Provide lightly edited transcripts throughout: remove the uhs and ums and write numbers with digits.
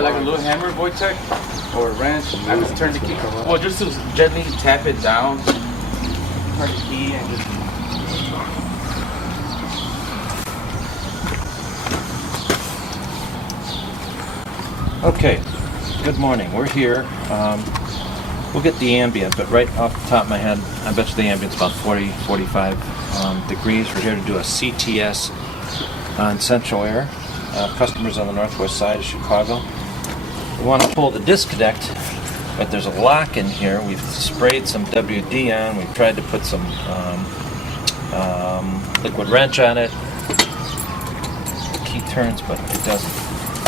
got like a little hammer, Voitik, or a wrench? I just turn the key. Well, just to gently tap it down. Turn the key and just. Okay, good morning. We're here. We'll get the ambient, but right off the top of my head, I bet you the ambient's about 40, 45 degrees. We're here to do a CTS on central air. Customers on the northwest side of Chicago. We want to pull the disconnect, but there's a lock in here. We've sprayed some WD on. We've tried to put some liquid wrench on it. The key turns, but it doesn't.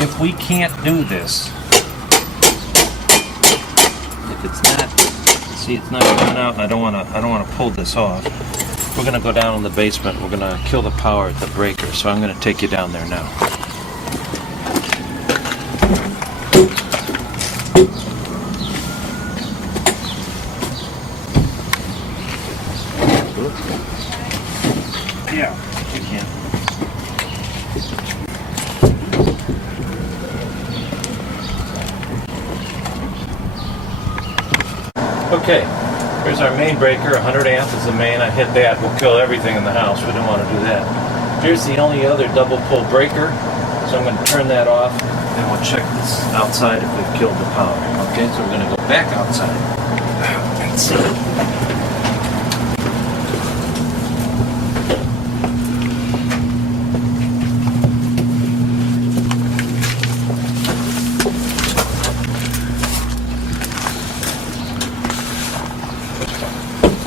If we can't do this, if it's not, see, it's not coming out, and I don't want to pull this off. We're going to go down in the basement. We're going to kill the power at the breaker. So I'm going to take you down there now. Yeah, you can. Okay, here's our main breaker. 100 amp is the main. I hit that. We'll kill everything in the house. We don't want to do that. Here's the only other double pull breaker. So I'm going to turn that off, and we'll check this outside if we've killed the power. Okay, so we're going to go back outside and see.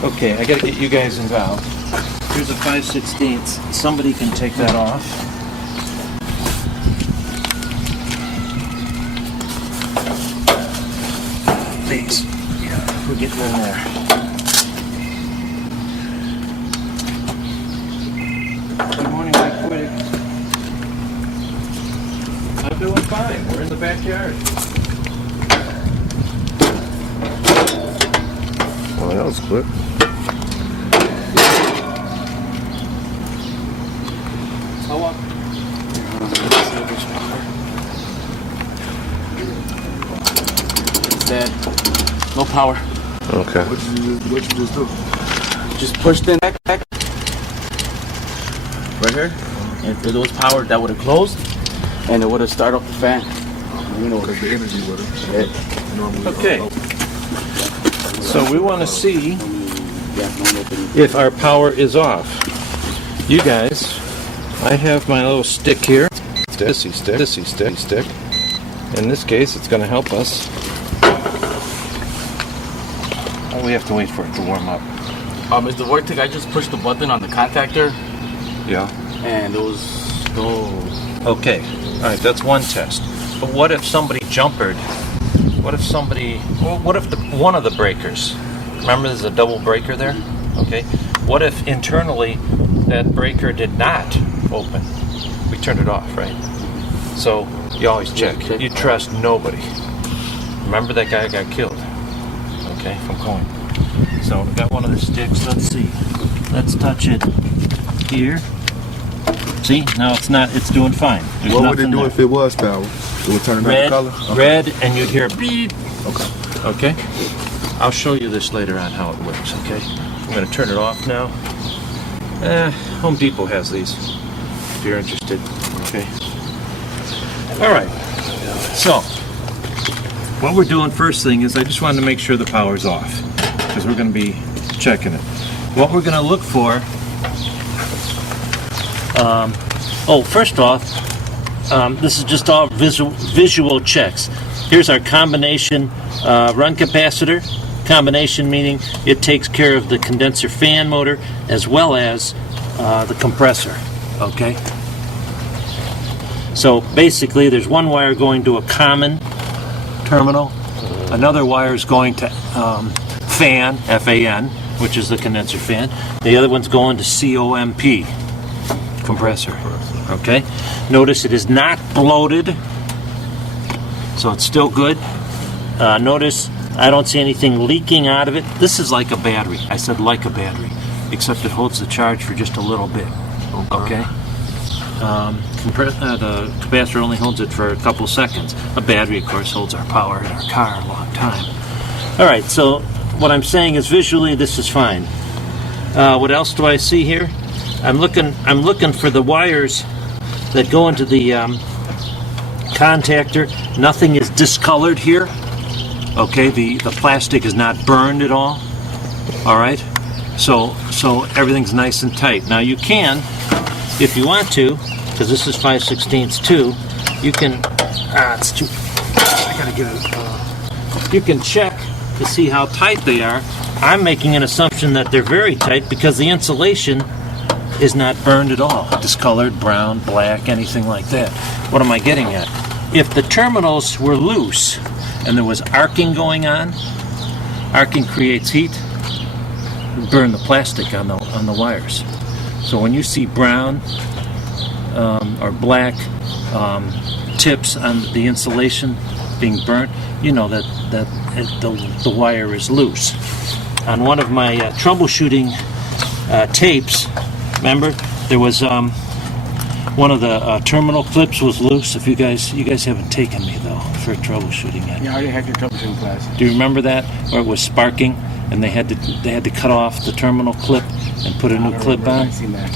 Okay, I gotta get you guys involved. Here's a 5/16. Somebody can take that off. Please. Yeah, we're getting in there. Good morning, Mike Voitik. I'm doing fine. We're in the backyard. Oh, that was quick. No power. Okay. What you just do? Just push the back. Right here. If it was powered, that would have closed, and it would have started off the fan. You know, because the energy with it. Okay. So we want to see if our power is off. You guys, I have my little stick here. Sissy stick. In this case, it's going to help us. Oh, we have to wait for it to warm up. Mr. Voitik, I just pushed the button on the contactor, Yeah. and it was Okay. All right. That's one test. But what if somebody jumpered? What if one of the breakers? Remember, there's a double breaker there. Okay. What if internally that breaker did not open? We turned it off, right? So you always check. You trust nobody. Remember that guy got killed. Okay, from Coyne. So we got one of the sticks. Let's see. Let's touch it here. See, now it's not. It's doing fine. There's What would it do there. if it was power? It would turn it Red, color? Okay. red, and you'd hear beep. Okay. Okay. I'll show you this later on how it works. Okay. I'm going to turn it off now. Home Depot has these. If you're interested. Okay. All right. So. What we're doing first thing is I just wanted to make sure the power's off because we're going to be checking it. What we're going to look for, first off, this is just all visual checks. Here's our combination run capacitor. Combination meaning it takes care of the condenser fan motor as well as the compressor. Okay. So basically there's one wire going to a common terminal. Another wire is going to fan, F-A-N, which is the condenser fan. The other one's going to C-O-M-P, compressor. Okay? Notice it is not bloated, so it's still good. Notice I don't see anything leaking out of it. This is like a battery. I said like a battery, except it holds the charge for just a little bit. Okay? the capacitor only holds it for a couple seconds. A battery, of course, holds our power in our car a long time. All right, so what I'm saying is visually this is fine. What else do I see here? I'm looking for the wires that go into the contactor. Nothing is discolored here. Okay, the plastic is not burned at all. All right, so everything's nice and tight. Now you can, if you want to, because this is 5/16 too. You can. It's too. I gotta get it. You can check to see how tight they are. I'm making an assumption that they're very tight because the insulation is not burned at all, discolored, brown, black, anything like that. What am I getting at? If the terminals were loose and there was arcing going on, arcing creates heat, burn the plastic on the wires. So when you see brown or black tips on the insulation being burnt, you know that the wire is loose. On one of my troubleshooting tapes, remember, there was one of the terminal clips was loose. If you guys haven't taken me though for troubleshooting yet. Yeah, I already had your troubleshooting class. Do you remember that? Where it was sparking and they had to cut off the terminal clip and put a new clip on. I've seen that.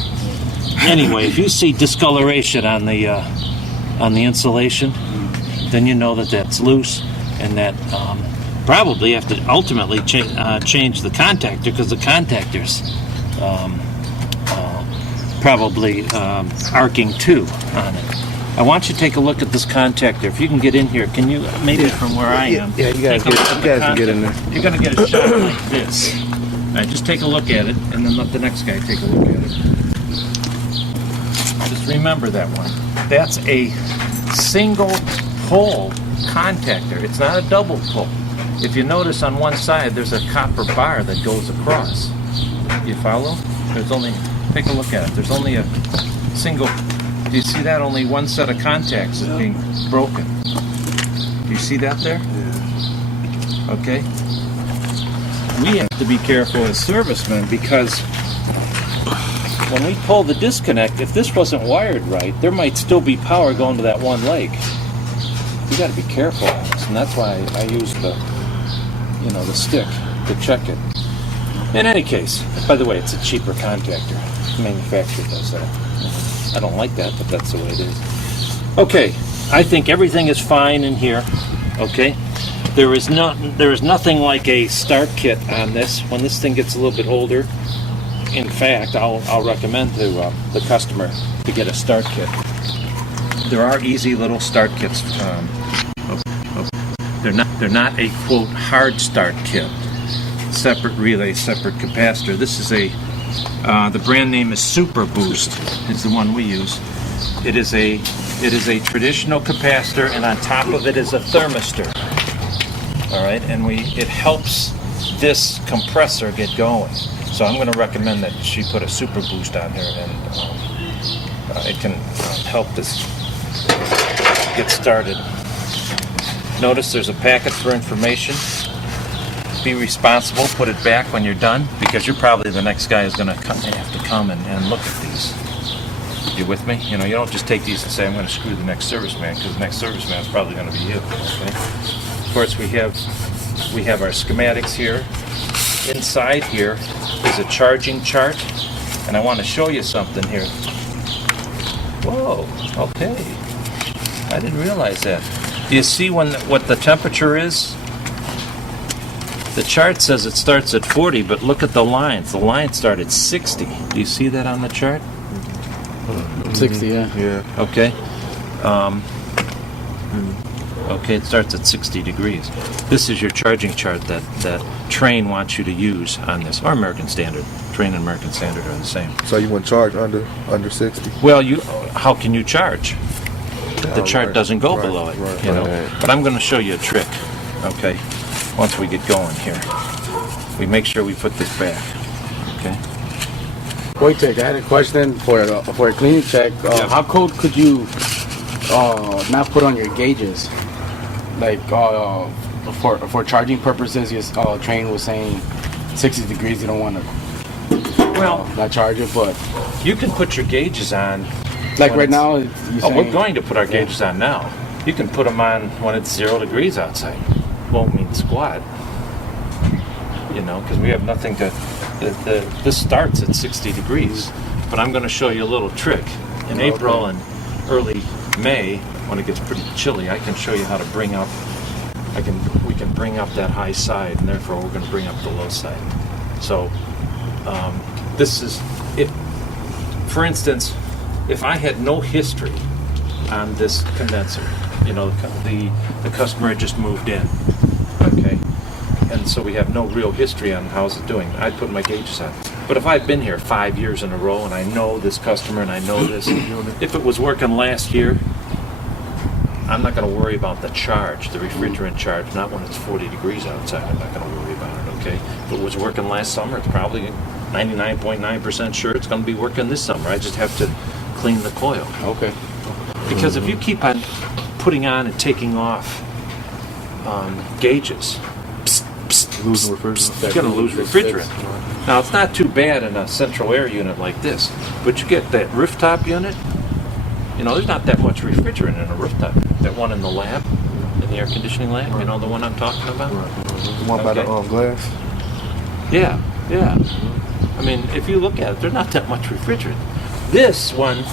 Anyway, if you see discoloration on the insulation, then you know that that's loose, and that probably have to ultimately change the contactor, because the contactor's probably arcing too on it. I want you to take a look at this contactor. If you can get in here, can you, maybe from where I am? Yeah, you guys can get in there. You're going to get a shot like this. All right, just take a look at it, and then let the next guy take a look at it. Just remember that one. That's a single pole contactor. It's not a double pole. If you notice on one side, there's a copper bar that goes across. You follow? There's only, take a look at it. There's only a single, do you see that? Only one set of contacts is being broken. Do you see that there? Yeah. Okay. We have to be careful as servicemen, because when we pull the disconnect, if this wasn't wired right, there might still be power going to that one leg. You got to be careful on this, and that's why I use the stick to check it. In any case, by the way, it's a cheaper contactor. The manufacturer does that. I don't like that, but that's the way it is. Okay, I think everything is fine in here. Okay, there is nothing like a start kit on this. When this thing gets a little bit older, in fact, I'll recommend to the customer to get a start kit. There are easy little start kits. They're not a quote hard start kit. Separate relay, separate capacitor. This is the brand name is Super Boost. It's the one we use. It is a traditional capacitor, and on top of it is a thermistor. All right, and it helps this compressor get going. So I'm going to recommend that she put a Super Boost on here, and it can help this get started. Notice there's a packet for information. Be responsible, put it back when you're done, because you're probably the next guy who's going to have to come and look at these. You with me? You don't just take these and say, I'm going to screw the next serviceman, because the next serviceman is probably going to be you. Okay? Of course, we have our schematics here. Inside here is a charging chart, and I want to show you something here. Whoa, okay. I didn't realize that. Do you see what the temperature is? The chart says it starts at 40, but look at the lines. The lines start at 60. Do you see that on the chart? 60, yeah. Yeah. Okay. Okay, it starts at 60 degrees. This is your charging chart that Train wants you to use on this, or American Standard. Train and American Standard are the same. So you wouldn't charge under 60? Well, how can you charge? The chart doesn't go below it, Right. But I'm going to show you a trick, okay? Once we get going here, we make sure we put this back, okay? Voitik, I had a question for a cleaning check. How cold could you not put on your gauges? Like for charging purposes, your Train was saying 60 degrees. You don't want to not charge it, but you can put your gauges on Like when right it's- now, you're Oh, we're saying- going to put our gauges on now. You can put them on when it's 0 degrees outside. Won't mean squat. You know, because we have nothing to. This starts at 60 degrees, but I'm going to show you a little trick. In April and early May, when it gets pretty chilly, I can show you how to bring up. We can bring up that high side, and therefore we're going to bring up the low side. So this is if, for instance, if I had no history on this condenser, you know, the customer had just moved in, okay, and so we have no real history on how's it doing, I'd put my gauges on. But if I've been here 5 years in a row and I know this customer and I know this unit, if it was working last year, I'm not going to worry about the charge, the refrigerant charge, not when it's 40 degrees outside. I'm not going to worry about it, okay? If it was working last summer, it's probably 99.9% sure it's going to be working this summer. I just have to clean the coil. Okay. Because if you keep on putting on and taking off gauges, Losing refrigerant. you're going to lose refrigerant. Now, it's not too bad in a central air unit like this, but you get that rooftop unit, you know, there's not that much refrigerant in a rooftop. That one in the lab, in the air conditioning lab, you know, the one I'm talking about? The one by the Okay. glass. Yeah, yeah. I mean, if you look at it, there's not that much refrigerant. This one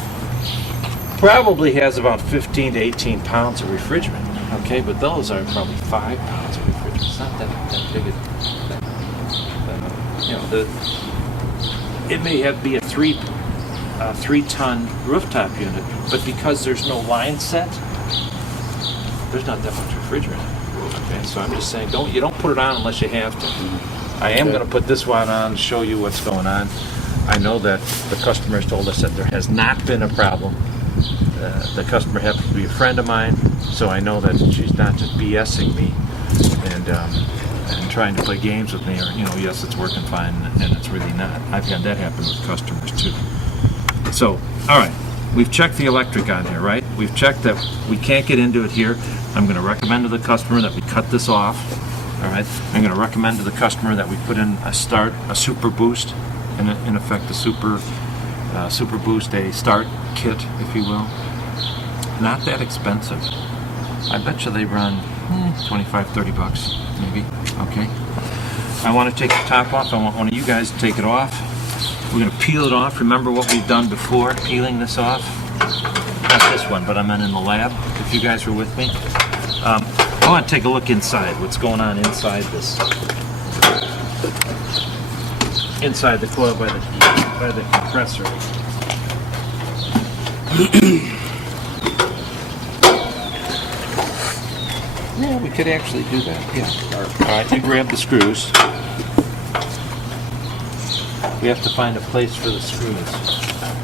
probably has about 15 to 18 pounds of refrigerant, okay? But those are probably 5 pounds of refrigerant. It's not that big. You know, it may be a 3-ton rooftop unit, but because there's no line set, there's not that much refrigerant. Okay, so I'm just saying, you don't put it on unless you have to. I am going to put this one on, show you what's going on. I know that the customer has told us that there has not been a problem. The customer happens to be a friend of mine, so I know that she's not just BSing me and trying to play games with me, or, you know, yes, it's working fine, and it's really not. I've had that happen with customers too. So, all right, we've checked the electric on here, right? We've checked that we can't get into it here. I'm going to recommend to the customer that we cut this off. All right, I'm going to recommend to the customer that we put in a super boost, in effect a super boost, a start kit, if you will. Not that expensive. I bet you they run $25, $30 maybe. Okay. I want to take the top off. I want one of you guys to take it off. We're going to peel it off. Remember what we've done before, peeling this off? Not this one, but I meant in the lab, if you guys were with me. I want to take a look inside, what's going on inside this. Inside the coil by the compressor. Yeah, we could actually do that, yeah. All right, you grab the screws. We have to find a place for the screws.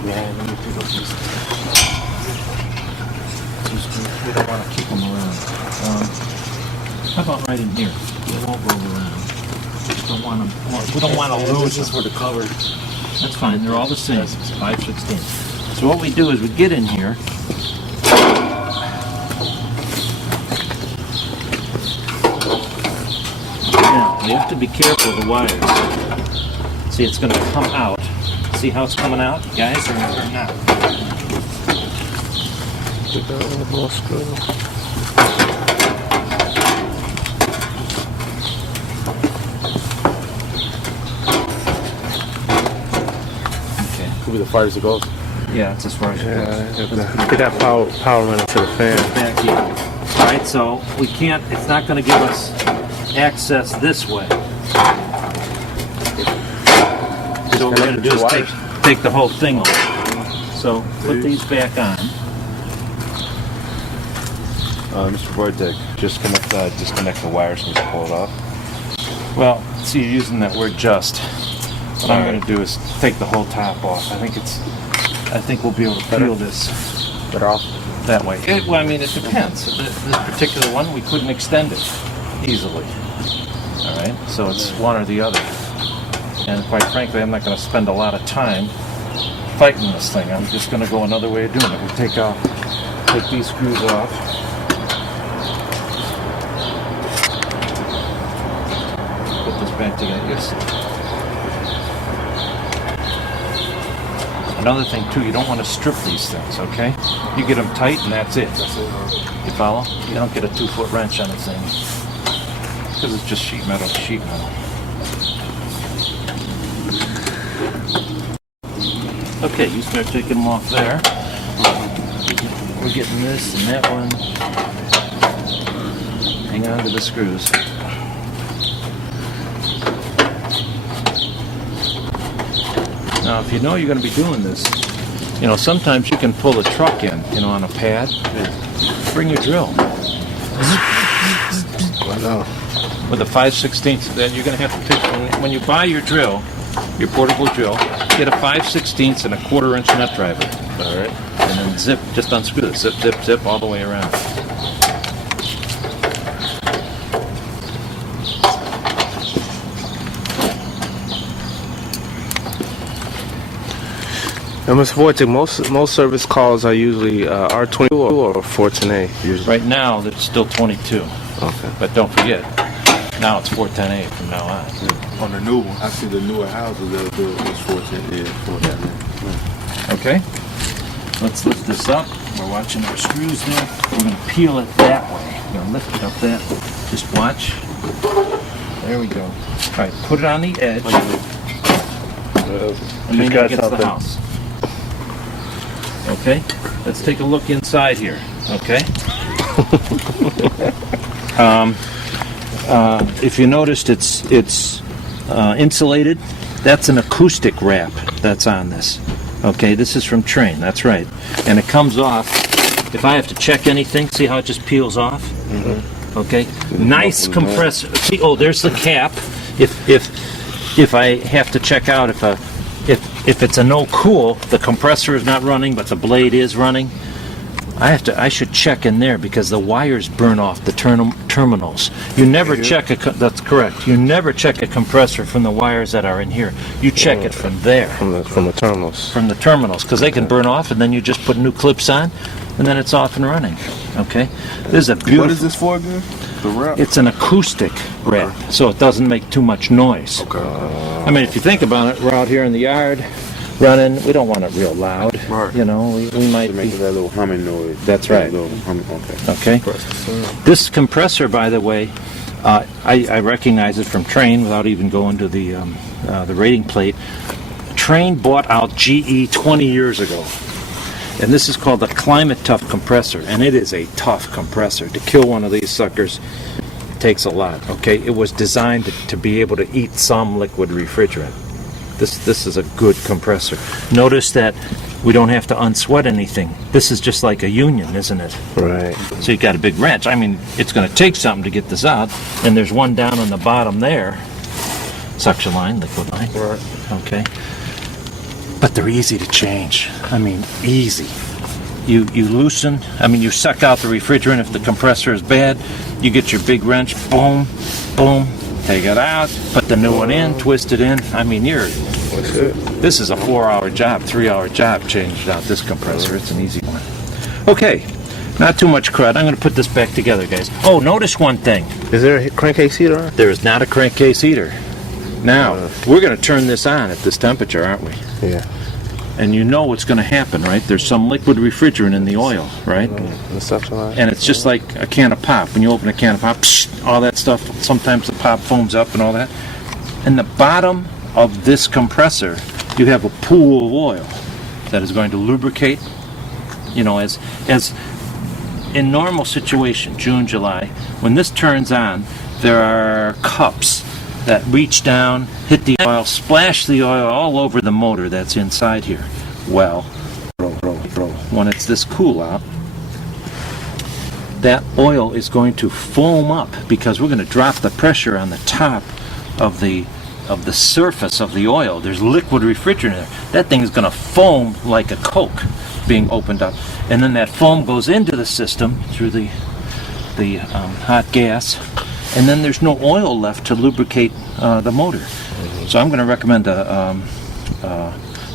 Yeah, let me pick up these. We don't want to keep them around. How about right in here? They won't roll around. We don't want them. We don't want to lose This is them. for the cover. That's fine. They're all the same. 5/16. So what we do is we get in here. Now we have to be careful of the wires. See, it's going to come out. See how it's coming out, guys, or not? Okay. Could be the far as it goes. Yeah, it's as far as it goes. Get that power running to the fan. Back here. All right, so we can't. It's not going to give us access this way. So what we're going to do is take the whole thing off. So put these back on. Mr. Voitik, just disconnect the wires and just pull it off. Well, see, you're using that word "just." What I'm going to do is take the whole top off. I think we'll be able to peel this Better off. that way. Well, I mean, it depends. This particular one, we couldn't extend it easily. All right, so it's one or the other. And quite frankly, I'm not going to spend a lot of time fighting this thing. I'm just going to go another way of doing it. We'll take these screws off. Put this back together. Yes. Another thing too, you don't want to strip these things, okay? You get them tight and that's it. You follow? You don't get a 2-foot wrench on the thing. Because it's just sheet metal to sheet metal. Okay, you start taking them off there. We're getting this and that one. Hang on to the screws. Now, if you know you're going to be doing this, you know, sometimes you can pull a truck in, you know, on a pad. Bring your drill. With a 5/16, then you're going to have to pick, when you buy your drill, your portable drill, get a 5/16 and a 1/4 inch nut driver. All right. And then zip, just unscrew it. Zip, zip, zip all the way around. And Mr. Voitik, most service calls are usually R22 or 410A usually. Right now, it's still 22. Okay. But don't forget, now it's 410A from now on. Yeah. On the new one, I see the newer houses they'll do it's 410. Yeah, 410. Okay. Let's lift this up. We're watching our screws there. We're going to peel it that way. We're going to lift it up that way. Just watch. There we go. All right, put it on the edge. And lean got against something. the house. Okay. Let's take a look inside here. Okay. If you noticed, it's insulated. That's an acoustic wrap that's on this. Okay, this is from Train. That's right, and it comes off. If I have to check anything, see how it just peels off. Mm-hmm. Okay, nice compressor. See, oh, there's the cap. If I have to check out if it's a no cool, the compressor is not running, but the blade is running. I should check in there because the wires burn off the terminals. You never check that's correct. You never check a compressor from the wires that are in here. You check it from there. From the terminals. From the terminals, because they can burn off, and then you just put new clips on, and then it's off and running. Okay. This is a beautiful. What is this for again? The wrap? It's an acoustic wrap, so it doesn't make too much noise. Okay. I mean, if you think about it, we're out here in the yard running. We don't want it real loud. Right. You know, we might Make that little humming noise. That's right. Okay. This compressor, by the way, I recognize it from Train without even going to the rating plate. Train bought out GE 20 years ago. And this is called the Climate Tough compressor, and it is a tough compressor. To kill one of these suckers takes a lot. Okay, it was designed to be able to eat some liquid refrigerant. This is a good compressor. Notice that we don't have to unsweat anything. This is just like a union, isn't it? Right. So you got a big wrench. I mean, it's going to take something to get this out, and there's one down on the bottom there. Suction line, liquid line. Right. Okay. But they're easy to change. I mean, easy. You loosen, you suck out the refrigerant if the compressor is bad. You get your big wrench, boom, boom, take it out, put the new one in, twist it in. I mean, this is a 4-hour job, 3-hour job changed out this compressor. It's an easy one. Okay, not too much crud. I'm going to put this back together, guys. Oh, notice one thing. Is there a crankcase heater? There is not a crankcase heater. Now, we're going to turn this on at this temperature, aren't we? Yeah. And you know what's going to happen, right? There's some liquid refrigerant in the oil, right? The suction line. And it's just like a can of pop. When you open a can of pop, psh, all that stuff, sometimes the pop foams up and all that. In the bottom of this compressor, you have a pool of oil that is going to lubricate, you know, as in normal situation, June, July, when this turns on, there are cups that reach down, hit the oil, splash the oil all over the motor that's inside here. Well, when it's this cool out, that oil is going to foam up because we're going to drop the pressure on the top of the surface of the oil. There's liquid refrigerant there. That thing is going to foam like a Coke being opened up, and then that foam goes into the system through the hot gas. And then there's no oil left to lubricate the motor. So I'm going to recommend the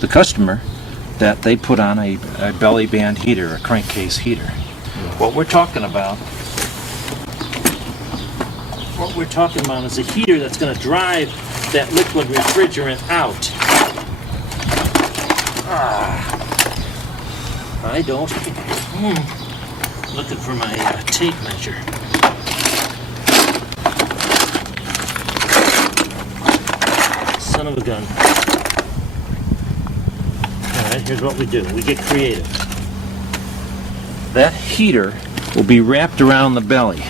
customer that they put on a belly band heater, a crankcase heater. What we're talking about is a heater that's going to drive that liquid refrigerant out. I don't. Looking for my tape measure. Son of a gun. Alright, here's what we do. We get creative. That heater will be wrapped around the belly.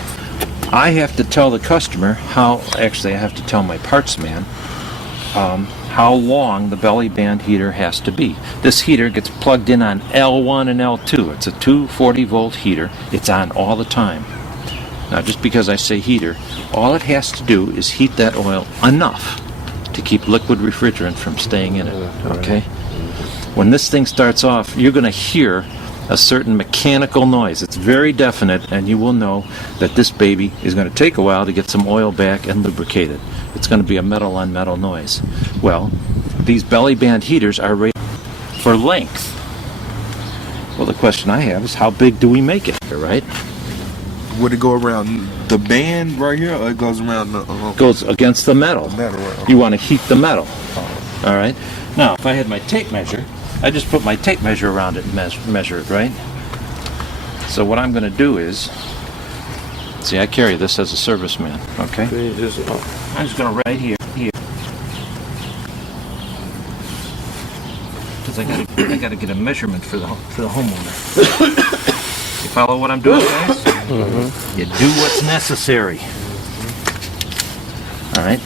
I have to tell the customer actually I have to tell my parts man how long the belly band heater has to be. This heater gets plugged in on L1 and L2. It's a 240 volt heater. It's on all the time. Now just because I say heater, all it has to do is heat that oil enough to keep liquid refrigerant from staying in it. Okay? When this thing starts off, you're going to hear a certain mechanical noise. It's very definite, and you will know that this baby is going to take a while to get some oil back and lubricate it. It's going to be a metal on metal noise. Well, these belly band heaters are rated for length. Well, the question I have is how big do we make it, right? Would it go around the band right here, or it goes around the? Goes against the metal. Right. You want to heat the metal. All right. Now, if I had my tape measure, I just put my tape measure around it and measure it, right? So what I'm going to do is, see, I carry this as a serviceman, okay? I'm just going to right here, because I got to get a measurement for the homeowner. You follow what I'm doing, guys? Mm-hmm. You do what's necessary. All right.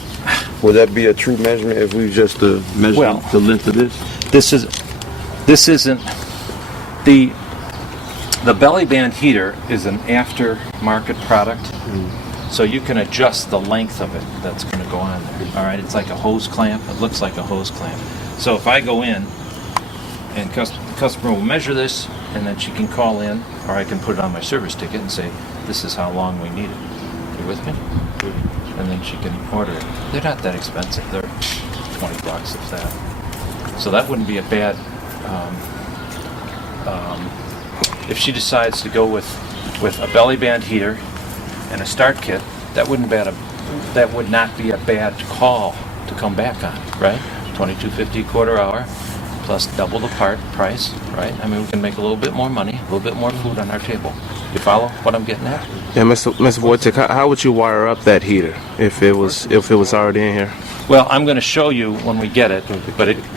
Would that be a true measurement if we just measure the length of this? This isn't the belly band heater is an aftermarket product, so you can adjust the length of it that's going to go on there. All right, it's like a hose clamp. It looks like a hose clamp. So if I go in and customer will measure this, and then she can call in, or I can put it on my service ticket and say, this is how long we need it. You with me? And then she can order it. They're not that expensive. They're $20 if that. So that wouldn't be a bad. If she decides to go with a belly band heater and a start kit, that would not be a bad call to come back on, right? $22.50 quarter hour plus double the part price, right? I mean, we can make a little bit more money, a little bit more food on our table. You follow what I'm getting at? Yeah, Mr. Voitik, how would you wire up that heater if it was already in here? Well, I'm going to show you when we get it,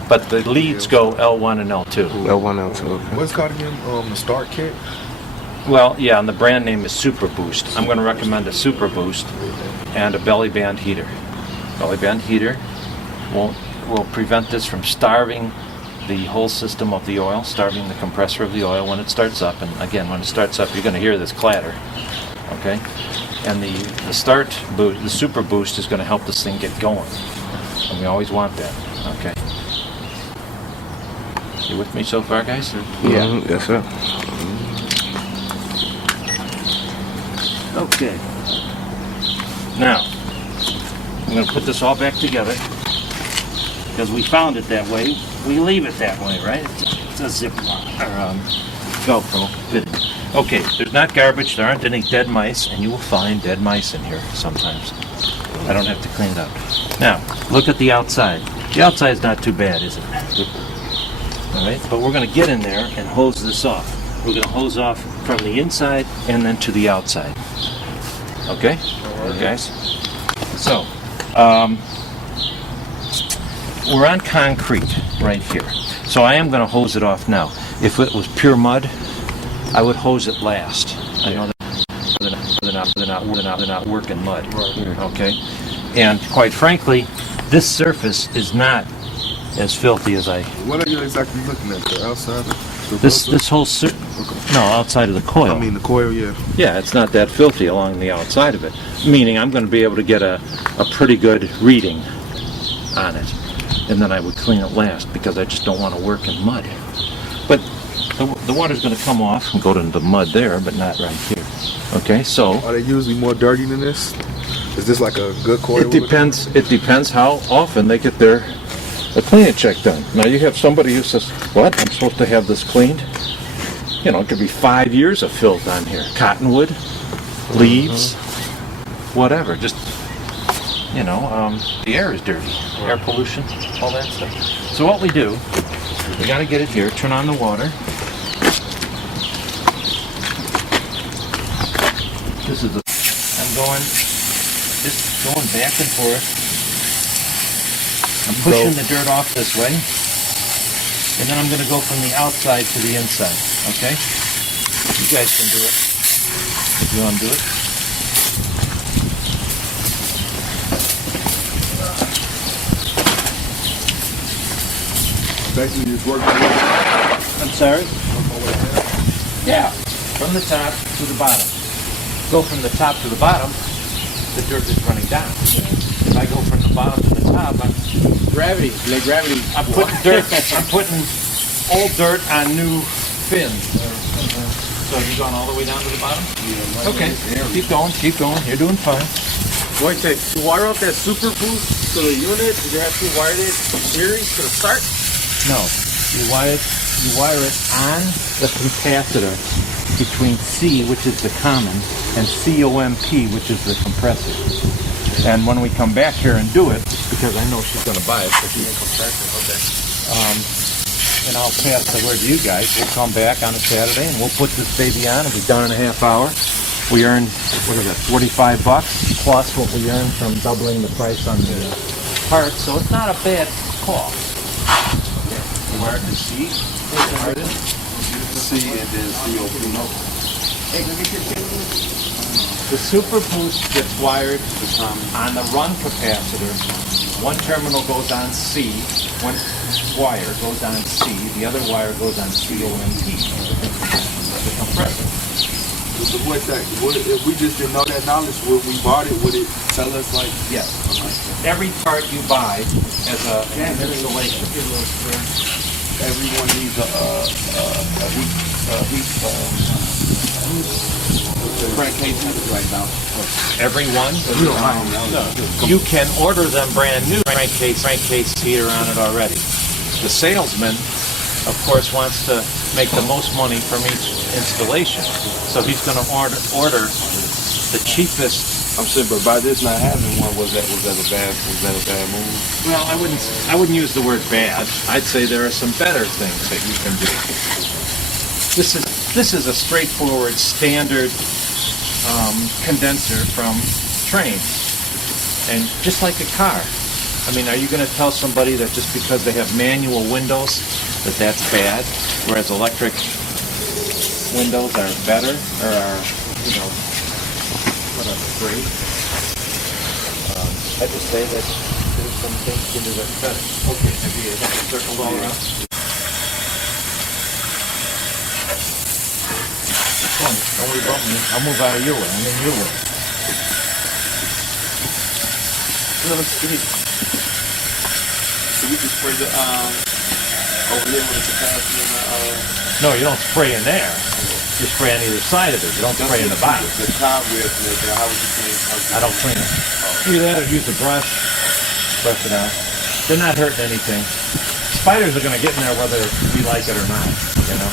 but the leads go L1 and L2. L1, L2. Okay. What's called again? The start kit. Well, yeah, and the brand name is Super Boost. I'm going to recommend a Super Boost and a belly band heater. Belly band heater will prevent this from starving the whole system of the oil, starving the compressor of the oil when it starts up. And again, when it starts up, you're going to hear this clatter. Okay, and the start boost, the Super Boost, is going to help this thing get going, and we always want that. Okay, you with me so far, guys? Yeah. Yes, sir. Okay. Now, I'm going to put this all back together because we found it that way. We leave it that way, right? It's a zip lock or Velcro fitting. Okay, there's not garbage, there aren't any dead mice, and you will find dead mice in here sometimes. I don't have to clean it up. Now, look at the outside. The outside's not too bad, is it? All right, but we're going to get in there and hose this off. We're going to hose off from the inside and then to the outside. Okay? Guys? So, we're on concrete right here. So I am going to hose it off now. If it was pure mud, I would hose it last. I know that they're not working mud. Okay? And quite frankly, this surface is not as filthy as I... What are you exactly looking at? The outside? This whole... No, outside of the coil. I mean the coil, yeah. Yeah, it's not that filthy along the outside of it. Meaning I'm going to be able to get a pretty good reading on it. And then I would clean it last because I just don't want to work in mud. But the water's going to come off and go to the mud there, but not right here. Okay, so... Are they usually more dirty than this? Is this like a good coil? It depends how often they get their cleaning check done. Now you have somebody who says, what, I'm supposed to have this cleaned? You know, it could be 5 years of filth on here. Cottonwood, leaves, whatever. Just, you know, the air is dirty. Air pollution, all that stuff. So what we do We gotta get it here. Turn on the water. This is I'm going, just going back and forth. I'm pushing the dirt off this way. And then I'm gonna go from the outside to the inside, okay? You guys can do it. If you wanna do it. Basically, just work. I'm sorry? Yeah, from the top to the bottom. Go from the top to the bottom, the dirt is running down. If I go from the bottom to the top, Gravity, like gravity. I'm putting dirt, I'm putting old dirt on new fins. So have you gone all the way down to the bottom? Okay, keep going, you're doing fine. Voitik, to wire up that super boost to the unit, did you have to wire it series to the start? No, you wire it on the capacitor between C, which is the common, and COMP, which is the compressor. And when we come back here and do it, because I know she's going to buy it, so she's a compressor, okay. And I'll pass the word to you guys. We'll come back on a Saturday and we'll put this baby on. It'll be done in a half hour. We earn, what is it, $45 plus what we earn from doubling the price on the parts. So it's not a bad cost. Where to see? C and then COP. The super boost gets wired on the run capacitor. One terminal goes on C, one wire goes on C, the other wire goes on COMP, the compressor. So what's that? If we just didn't know that knowledge, when we bought it, would it tell us like? Yes. Every part you buy as an installation. Everyone needs crankcase right now. Everyone? You can order them brand new crankcase heater on it already. The salesman, of course, wants to make the most money from each installation. So he's going to order the cheapest. I'm saying, but by this not having one, was that a bad move? Well, I wouldn't use the word bad. I'd say there are some better things that you can do. This is a straightforward standard condenser from Train, and just like a car. I mean, are you going to tell somebody that just because they have manual windows that that's bad, whereas electric windows are better or are, you know, whatever, great? I just say that there's some things you can do that's better. Okay, have you circled all around? Don't worry about me. I'll move out of your way. I'm in your way. So you can spray the over here with the capacity and No, you don't spray in there. You spray on either side of it. You don't spray in the bottom. the cobwebs and everything. How would you clean? I don't clean it. Either that or use a brush it out. They're not hurting anything. Spiders are going to get in there whether we like it or not, you know.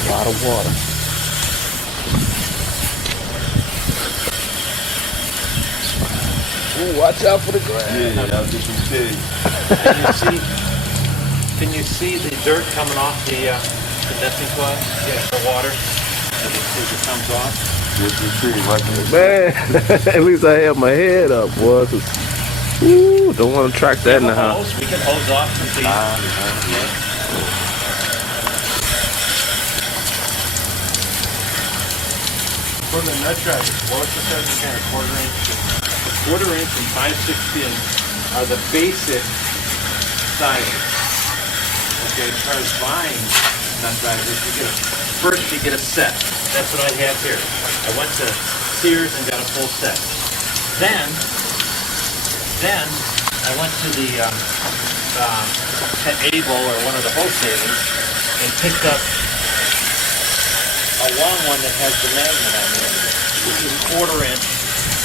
A lot of water. Ooh, watch out for the grass. Yeah, I'll get some pigs. Can you see the dirt coming off the condensing coil? Yeah, the water as it comes off. Man, at least I have my head up, boy. Ooh, don't want to track that in the house. We can hose off some these. For the nut drive, what's the size again? Quarter inch and 5/16 are the basic sizes. Okay, as far as buying nut drivers, first you get a set. That's what I have here. I went to Sears and got a full set. Then I went to the Able or one of the wholesalers and picked up a long one that has the magnet on it. This is quarter inch,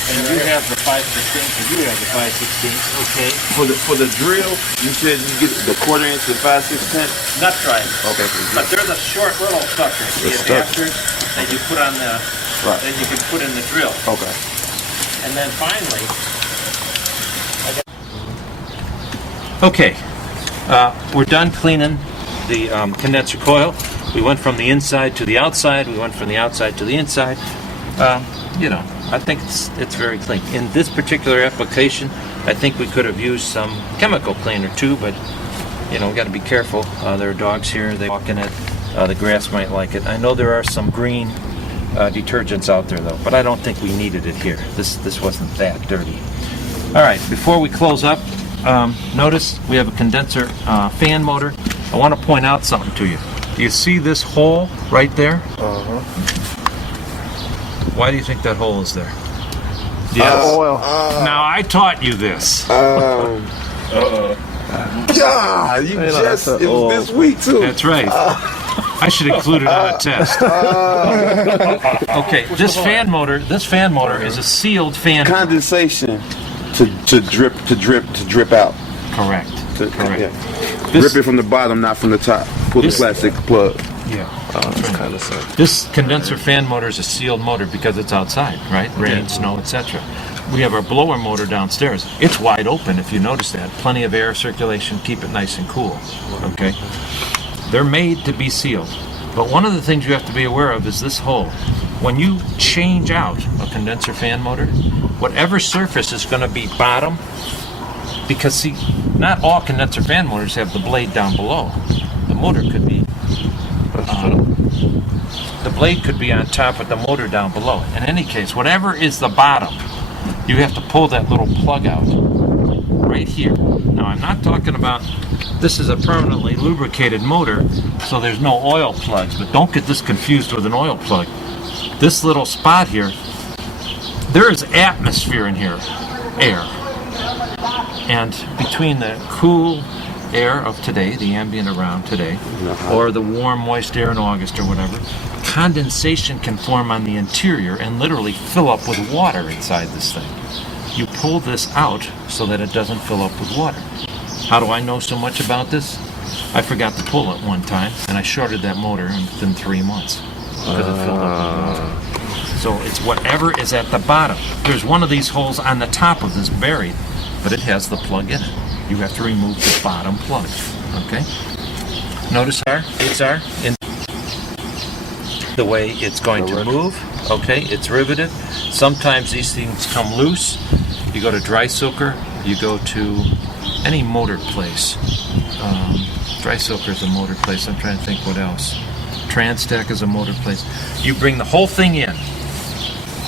and you have the 5/16, and you have the 5/16. Okay. For the drill, you said you get the quarter inch to 5/16. Nut drive. Okay. But they're the short little suckers, the adapters that you put on the that you can put in the drill. Okay. And then finally, okay, we're done cleaning the condenser coil. We went from the inside to the outside. We went from the outside to the inside. You know, I think it's very clean. In this particular application, I think we could have used some chemical cleaner too, but you know, we got to be careful. There are dogs here. They walk in it. The grass might like it. I know there are some green detergents out there though, but I don't think we needed it here. This wasn't that dirty. All right, before we close up, notice we have a condenser fan motor. I want to point out something to you. Do you see this hole right there? Why do you think that hole is there? Yes. Oil. Now I taught you this. God, you just, it was this week too. That's right. I should include it on a test. Okay, this fan motor is a sealed fan. Condensation to drip out. Correct. Correct. Yeah. Rip it from the bottom, not from the top. Pull the plastic plug. Yeah. Kind of so. This condenser fan motor is a sealed motor because it's outside, right? Rain, snow, etc. We have our blower motor downstairs. It's wide open, if you notice that. Plenty of air circulation, keep it nice and cool. Okay? They're made to be sealed. But one of the things you have to be aware of is this hole. When you change out a condenser fan motor, whatever surface is going to be bottom, because see, not all condenser fan motors have the blade down below. The motor could be the blade could be on top with the motor down below. In any case, whatever is the bottom, you have to pull that little plug out right here. Now, I'm not talking about, this is a permanently lubricated motor, so there's no oil plugs, but don't get this confused with an oil plug. This little spot here, there is atmosphere in here, air. And between the cool air of today, the ambient around today, or the warm, moist air in August or whatever, condensation can form on the interior and literally fill up with water inside this thing. You pull this out so that it doesn't fill up with water. How do I know so much about this? I forgot to pull it one time, and I shorted that motor within 3 months because it filled up with water. So it's whatever is at the bottom. There's one of these holes on the top of this buried, but it has the plug in it. You have to remove the bottom plug. Okay? Notice it's in the way it's going to move. Okay, it's riveted. Sometimes these things come loose. You go to Dry Soaker, you go to any motor place. Dry Soaker is a motor place. I'm trying to think what else. Transtack is a motor place. You bring the whole thing in.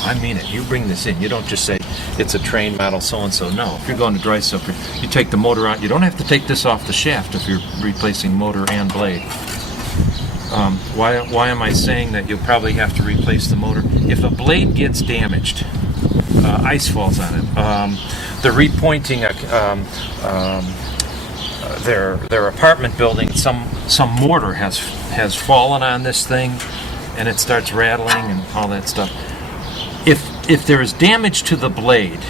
I mean it. You bring this in. You don't just say it's a train model so-and-so. No. If you're going to Dry Soaker, you take the motor out. You don't have to take this off the shaft if you're replacing motor and blade. Why am I saying that you'll probably have to replace the motor? If a blade gets damaged, ice falls on it, they're repointing their apartment building, some mortar has fallen on this thing, and it starts rattling and all that stuff. If there is damage to the blade,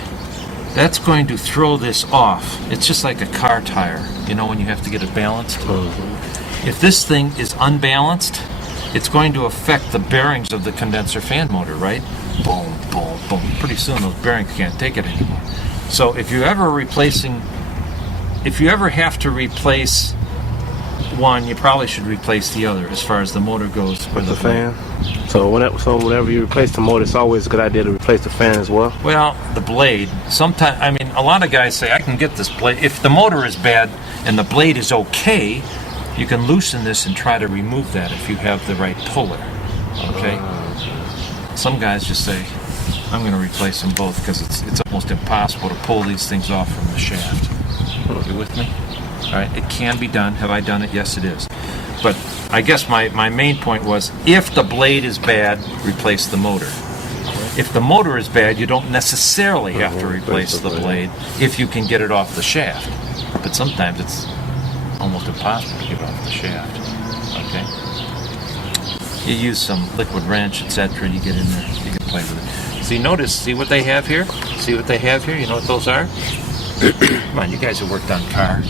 that's going to throw this off. It's just like a car tire, you know, when you have to get it balanced. If this thing is unbalanced, it's going to affect the bearings of the condenser fan motor, right? Boom, boom, boom. Pretty soon those bearings can't take it anymore. So if you ever have to replace one, you probably should replace the other as far as the motor goes. With the fan? So whenever you replace the motor, it's always a good idea to replace the fan as well? Well, the blade, sometimes, I mean, a lot of guys say, I can get this blade. If the motor is bad and the blade is okay, you can loosen this and try to remove that if you have the right puller, okay? Some guys just say, I'm going to replace them both because it's almost impossible to pull these things off from the shaft. You with me? All right, it can be done. Have I done it? Yes, it is. But I guess my main point was, if the blade is bad, replace the motor. If the motor is bad, you don't necessarily have to replace the blade if you can get it off the shaft. But sometimes it's almost impossible to get off the shaft. Okay? You use some liquid wrench, etc. You get in there, you can play with it. See what they have here? See what they have here? You know what those are? Come on, you guys have worked on car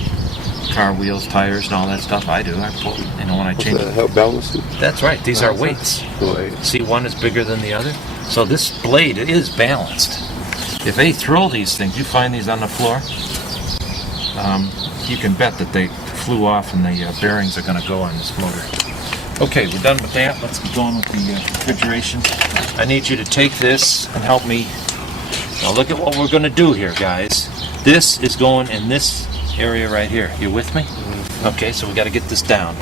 wheels, tires, and all that stuff. I do. I pull, you know, when I change it. Help balance it? That's right. These are weights. See, one is bigger than the other. So this blade is balanced. if they throw these things, you find these on the floor, you can bet that they flew off and the bearings are going to go on this motor. Okay, we're done with that. Let's get going with the refrigeration. I need you to take this and help me. Now look at what we're going to do here, guys. This is going in this area right here. You with me? Okay, so we got to get this down.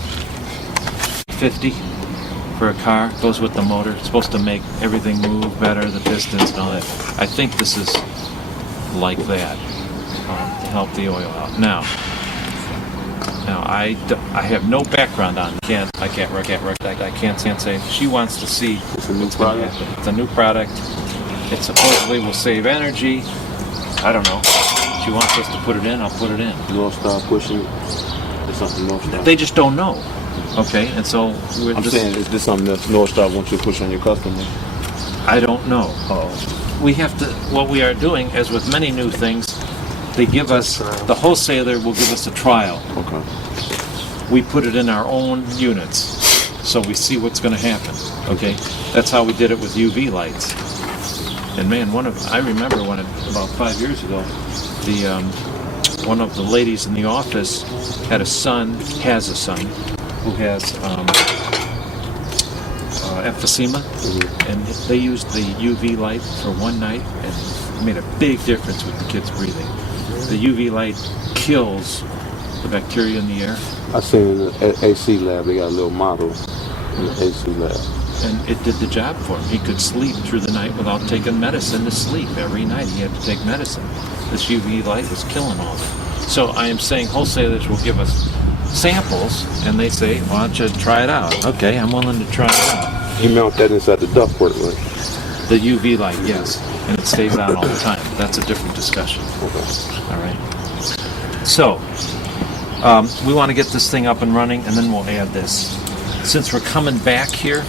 50 for a car, goes with the motor. It's supposed to make everything move better, the pistons and all that. I think this is like that to help the oil out. Now I have no background on it. I can't say. She wants to see It's a new product. it's a new product. It supposedly will save energy. I don't know. She wants us to put it in, I'll put it in. North Star pushing it. It's something North Star. They just don't know. Okay, and so we're I'm saying, is this something that North Star wants you to push on your customer? I don't know. We have to, what we are doing, as with many new things, they give us, the wholesaler will give us a trial. Okay. We put it in our own units, so we see what's going to happen. Okay, that's how we did it with UV lights. And man, I remember when about 5 years ago, one of the ladies in the office has a son who has emphysema, and they used the UV light for one night, and it made a big difference with the kids breathing. The UV light kills the bacteria in the air. I seen in the AC lab, they got a little model in the AC lab. And it did the job for him. He could sleep through the night without taking medicine to sleep. Every night he had to take medicine. This UV light was killing all that. So I am saying wholesalers will give us samples, and they say, why don't you try it out? Okay, I'm willing to try it out. You mount that inside the ductwork, right? The UV light, yes. And it stays on all the time. That's a different discussion. Okay. All right. So, we want to get this thing up and running, and then we'll add this. Since we're coming back here,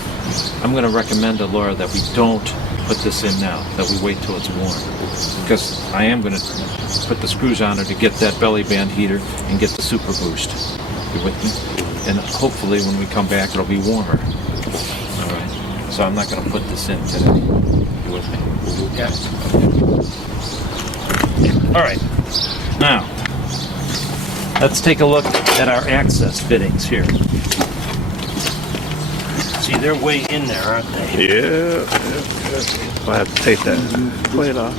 I'm going to recommend to Laura that we don't put this in now, that we wait till it's warm. Because I am going to put the screws on her to get that belly band heater and get the super boost. You with me? And hopefully when we come back it'll be warmer. All right. So I'm not going to put this in today. You with me? Yes. Okay. All right. Now, let's take a look at our access fittings here. See, they're way in there, aren't they? Yeah. I have to take that. Play it off.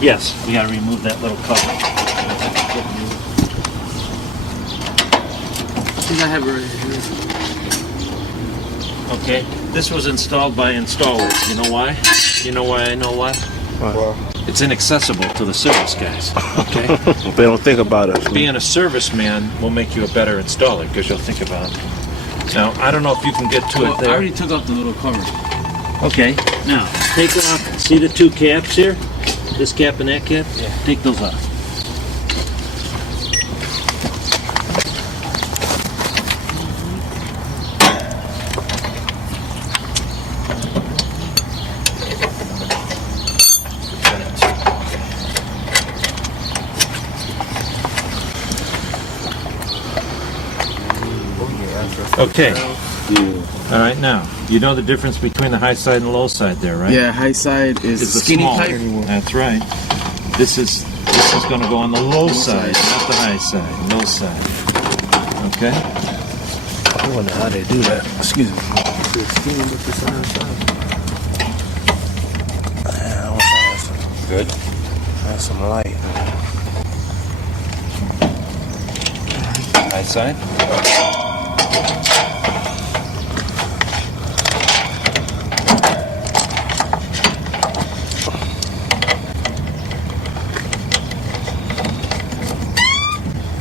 Yes, we got to remove that little cover. I think I have it right here. Okay, this was installed by installers. You know why? You know why I know why? Well, It's inaccessible to the service guys. Okay? they don't think about it. Being a serviceman will make you a better installer because you'll think about it. Now, I don't know if you can get to Well, it I there. already took off the little cover. Okay, now, take off, see the two caps here? This cap and that cap? Yeah. Take those off. Okay. All right, now, you know the difference between the high side and the low side there, right? Yeah, high side is It's a skinny small. pipe. That's right. This is going to go on the low side, not the high side. Low side. Okay. I wonder how they do that. Excuse me. Good. That's some light. High side.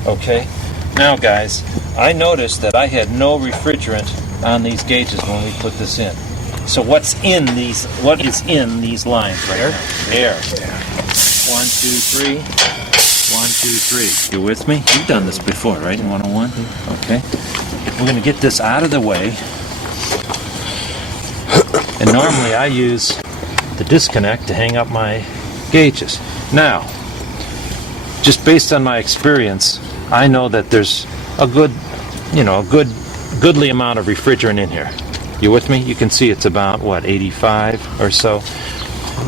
Okay. Now, guys, I noticed that I had no refrigerant on these gauges when we put this in. So what is in these lines right now? Air. 1, 2, 3. 1, 2, 3. You with me? You've done this before, right? In 101? Okay. We're going to get this out of the way. And normally I use the disconnect to hang up my gauges. Now, just based on my experience, I know that there's a goodly amount of refrigerant in here. You with me? You can see it's about, 85 or so.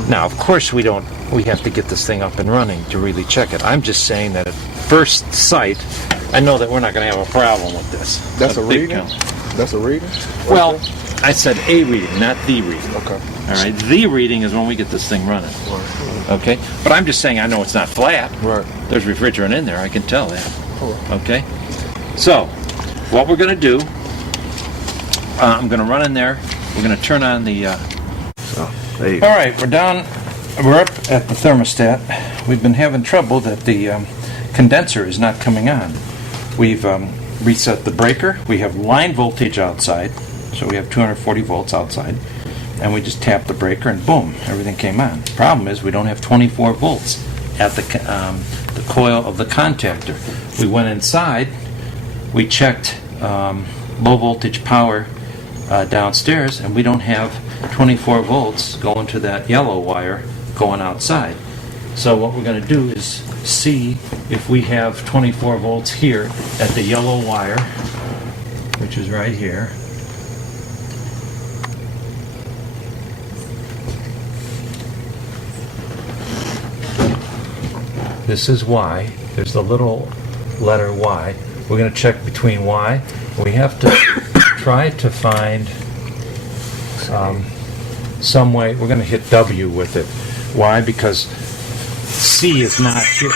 Now, of course, we have to get this thing up and running to really check it. I'm just saying that at first sight, I know that we're not going to have a problem with this. That's a big reading? count. That's a reading? Well, I said a reading, not the reading. Okay. All right, the reading is when we get this thing running. Okay? But I'm just saying I know it's not flat. Right. There's refrigerant in there, I can tell that. Okay? So, what we're going to do, I'm going to run in there. We're going to turn on the... There you go. All right, we're up at the thermostat. We've been having trouble that the condenser is not coming on. We've reset the breaker. We have line voltage outside, so we have 240 volts outside. And we just tapped the breaker and boom, everything came on. The problem is we don't have 24 volts at the coil of the contactor. We went inside, we checked low voltage power downstairs, and we don't have 24 volts going to that yellow wire going outside. So what we're going to do is see if we have 24 volts here at the yellow wire, which is right here. This is Y. There's the little letter Y. We're going to check between Y. We have to try to find some way. We're going to hit W with it. Why? Because C is not here.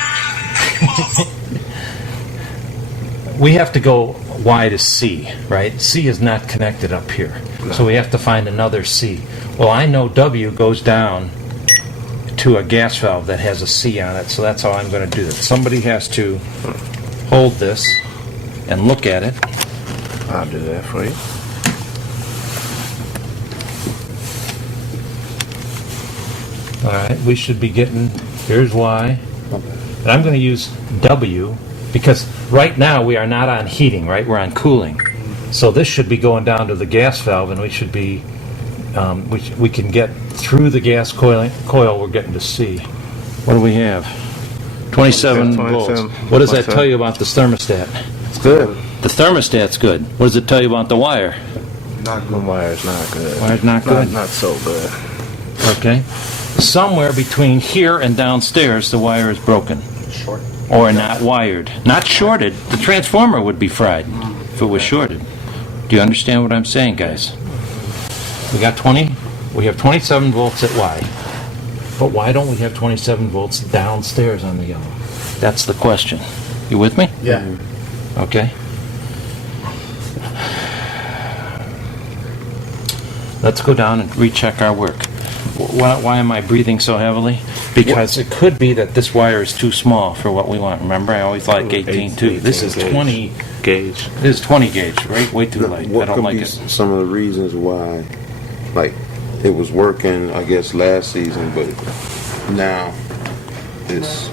We have to go Y to C, right? C is not connected up here. So we have to find another C. Well, I know W goes down to a gas valve that has a C on it, so that's how I'm going to do it. Somebody has to hold this and look at it. I'll do that for you. All right, we should be getting, here's Y. And I'm going to use W because right now we are not on heating, right? We're on cooling. So this should be going down to the gas valve, and we should be, we can get through the gas coil, we're getting to C. What do we have? 27 volts. 27. What does that tell you about this thermostat? It's good. The thermostat's good. What does it tell you about the wire? Not good. Wire's not good. Wire's not good? Not so good. Okay. Somewhere between here and downstairs, the wire is broken. Short. Or not wired. Not shorted. The transformer would be fried if it was shorted. Do you understand what I'm saying, guys? We got 20. We have 27 volts at Y. But why don't we have 27 volts downstairs on the yellow? That's the question. You with me? Yeah. Okay. Let's go down and recheck our work. Why am I breathing so heavily? Because it could be that this wire is too small for what we want. Remember, I always like 18 too. This is 20 gauge. This is 20 gauge, right? Way too light. I What don't could like be it. some of the reasons why, like, it was working, I guess, last season, but now it's...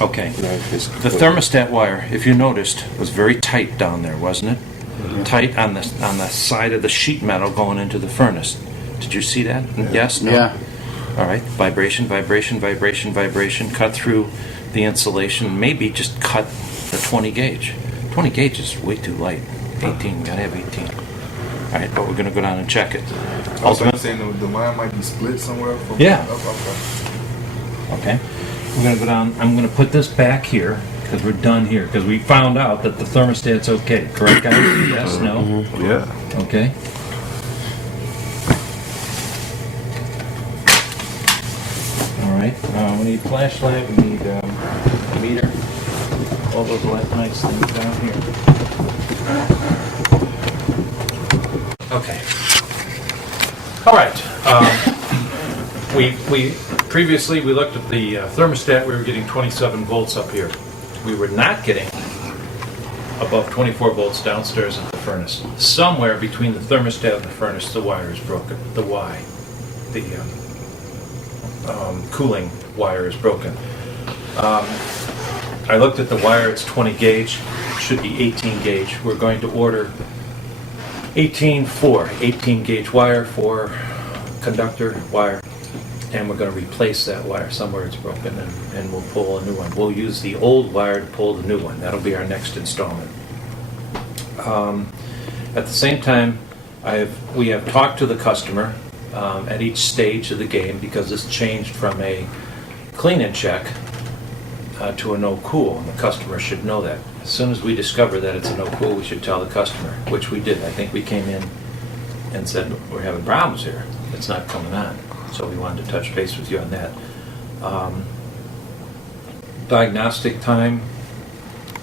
Okay. You know, it's The thermostat wire, if you noticed, was very tight down there, wasn't it? Tight on the side of the sheet metal going into the furnace. Did you see that? Yes? No? Yeah. All right. Vibration, vibration, vibration, vibration. Cut through the insulation. Maybe just cut the 20 gauge. 20 gauge is way too light. 18. Gotta have 18. All right, but we're gonna go down and check it. Also, I'm saying the line might be split somewhere from Yeah. Okay. Okay. We're gonna go down. I'm gonna put this back here because we're done here because we found out that the thermostat's okay. Correct, guys? Yes. No. Yeah. Okay. All right. We need flashlight. We need meter. All those nice things down here. Okay. All right. We previously we looked at the thermostat. We were getting 27 volts up here. We were not getting above 24 volts downstairs in the furnace. Somewhere between the thermostat and the furnace, the wire is broken. The Y, the cooling wire is broken. I looked at the wire. It's 20 gauge. It should be 18 gauge. We're going to order 18 gauge wire for conductor wire, and we're going to replace that wire somewhere it's broken, and we'll pull a new one. We'll use the old wire to pull the new one. That'll be our next installment. At the same time, we have talked to the customer. at each stage of the game, because it's changed from a clean and check to a no cool, and the customer should know that. As soon as we discover that it's a no cool, we should tell the customer, which we did. I think we came in and said, we're having problems here. It's not coming on. So we wanted to touch base with you on that. Diagnostic time,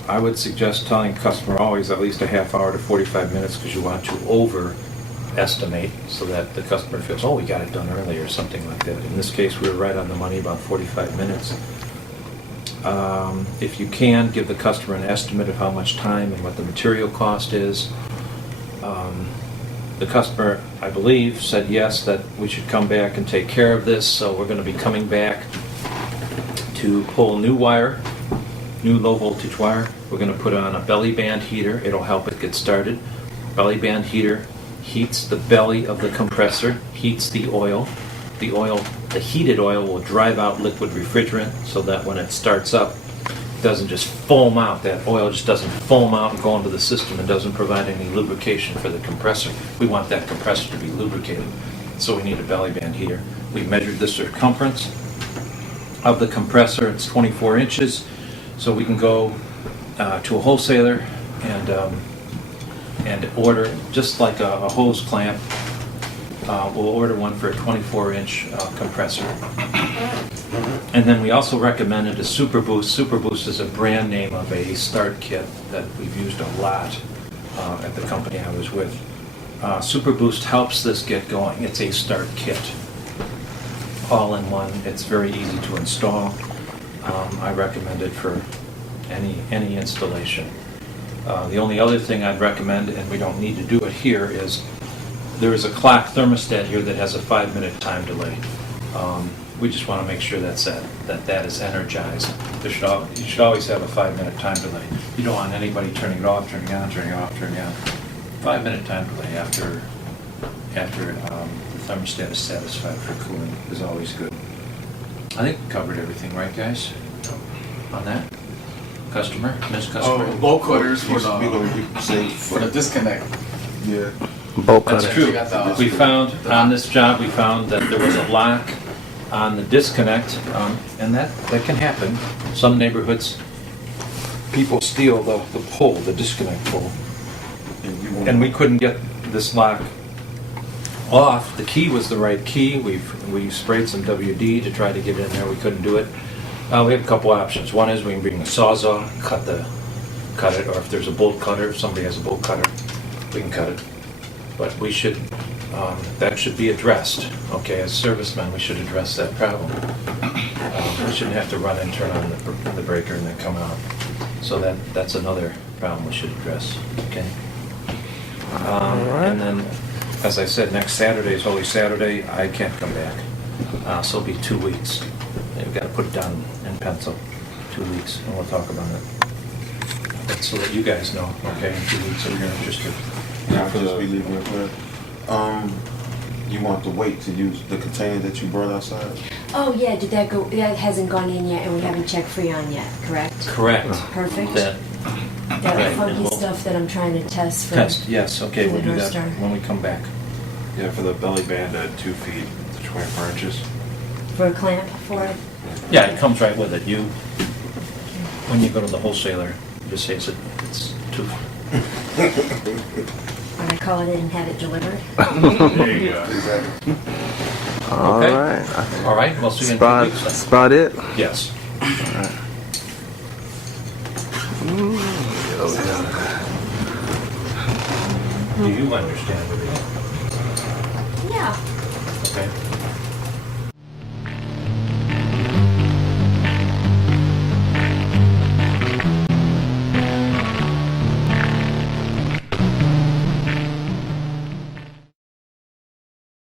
I would suggest telling the customer always at least a half hour to 45 minutes, because you want to overestimate so that the customer feels, oh, we got it done early or something like that. In this case, we were right on the money, about 45 minutes. If you can, give the customer an estimate of how much time and what the material cost is. The customer, I believe, said yes, that we should come back and take care of this, so we're going to be coming back to pull new wire, new low voltage wire. We're going to put on a belly band heater. It'll help it get started. Belly band heater heats the belly of the compressor, heats the oil. The heated oil will drive out liquid refrigerant, so that when it starts up, it doesn't just foam out. That oil just doesn't foam out and go into the system and doesn't provide any lubrication for the compressor. We want that compressor to be lubricated, so we need a belly band heater. We measured the circumference of the compressor. It's 24 inches, so we can go to a wholesaler and order, just like a hose clamp. We'll order one for a 24-inch compressor. And then we also recommended a Super Boost. Super Boost is a brand name of a start kit that we've used a lot at the company I was with. Super Boost helps this get going. It's a start kit, all in one. It's very easy to install. I recommend it for any installation. The only other thing I'd recommend, and we don't need to do it here, is there is a clock thermostat here that has a 5-minute time delay. We just want to make sure that is energized. You should always have a 5-minute time delay. You don't want anybody turning it off, turning it on, turning it off, turning it on. 5-minute time delay after the thermostat is satisfied for cooling is always good. I think we covered everything, right, guys? On that? Customer? Miss Customer? Bolt cutters for For the disconnect. Yeah. Bolt That's cutter. true. We found, on this job, we found that there was a lock on the disconnect, and that can happen. Some neighborhoods, people steal the pole, the disconnect pole. And we couldn't get this lock off. The key was the right key. We sprayed some WD to try to get it in there. We couldn't do it. We have a couple options. One is we can bring a Sawzall, cut it, or if there's a bolt cutter, if somebody has a bolt cutter, we can cut it. But we should, that should be addressed. Okay, as servicemen, we should address that problem. We shouldn't have to run and turn on the breaker and then come out. So that's another problem we should address. Okay. And then, as I said, next Saturday is Holy Saturday. I can't come back, so it'll be 2 weeks. We've got to put it down in pencil. 2 weeks, and we'll talk about it. That's so that you guys know. Okay, in 2 weeks, if you're interested. You want to wait to use the container that you brought outside? Oh, yeah, did that go, that hasn't gone in yet, and we haven't checked Freon yet, correct? Correct. Perfect. That right, funky and we'll stuff that I'm trying to test for. test. Yes. Okay, we'll do North that Star. when we come back. Yeah, for the belly band at 2 feet, 24 inches. For a clamp for it? Yeah, it comes right with it. When you go to the wholesaler, you just say it's too. Or I call it in and have it delivered? There you go. Exactly. All Okay. right. All right, we'll see you in 2 Spot, weeks then. spot it. Yes. Do you understand